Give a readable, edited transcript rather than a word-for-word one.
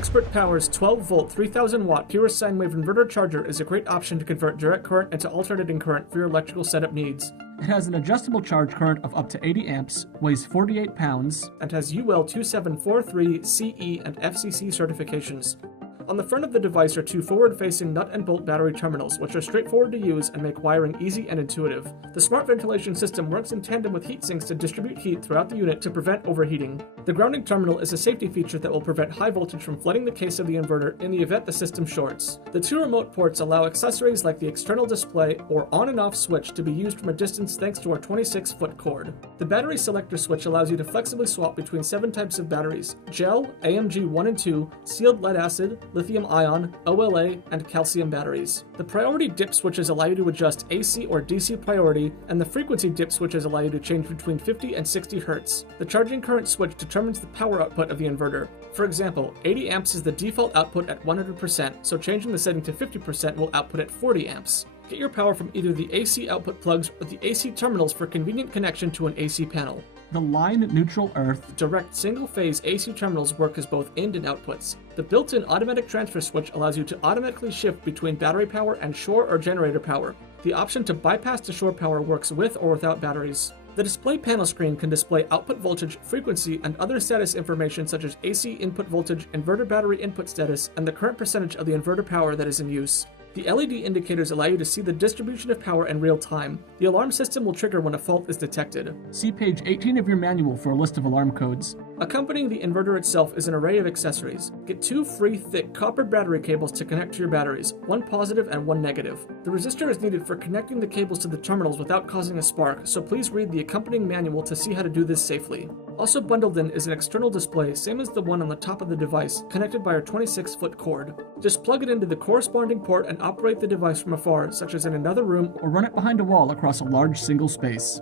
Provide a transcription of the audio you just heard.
ExpertPower's 12-volt 3000-watt pure sine wave inverter charger is a great option to convert direct current into alternating current for your electrical setup needs. It has an adjustable charge current of up to 80 amps, weighs 48 pounds, and has UL 2743 CE and FCC certifications. On the front of the device are two forward-facing nut and bolt battery terminals, which are straightforward to use and make wiring easy and intuitive. The smart ventilation system works in tandem with heat sinks to distribute heat throughout the unit to prevent overheating. The grounding terminal is a safety feature that will prevent high voltage from flooding the case of the inverter in the event the system shorts. The two remote ports allow accessories like the external display or on and off switch to be used from a distance thanks to our 26-foot cord. The battery selector switch allows you to flexibly swap between 7 types of batteries: gel, AMG 1 and 2, sealed lead acid, lithium-ion, OLA, and calcium batteries. The priority dip switches allow you to adjust AC or DC priority, and the frequency dip switches allow you to change between 50 and 60 Hz. The charging current switch determines the power output of the inverter. For example, 80 amps is the default output at 100%, so changing the setting to 50% will output at 40 amps. Get your power from either the AC output plugs or the AC terminals for convenient connection to an AC panel. The line neutral earth direct single-phase AC terminals work as both in and outputs. The built-in automatic transfer switch allows you to automatically shift between battery power and shore or generator power. The option to bypass to shore power works with or without batteries. The display panel screen can display output voltage, frequency, and other status information such as AC input voltage, inverter battery input status, and the current percentage of the inverter power that is in use. The LED indicators allow you to see the distribution of power in real time. The alarm system will trigger when a fault is detected. See page 18 of your manual for a list of alarm codes. Accompanying the inverter itself is an array of accessories. Get 2 free thick copper battery cables to connect to your batteries, one positive and one negative. The resistor is needed for connecting the cables to the terminals without causing a spark, so please read the accompanying manual to see how to do this safely. Also bundled in is an external display, same as the one on the top of the device, connected by our 26-foot cord. Just plug it into the corresponding port and operate the device from afar, such as in another room, or run it behind a wall across a large single space.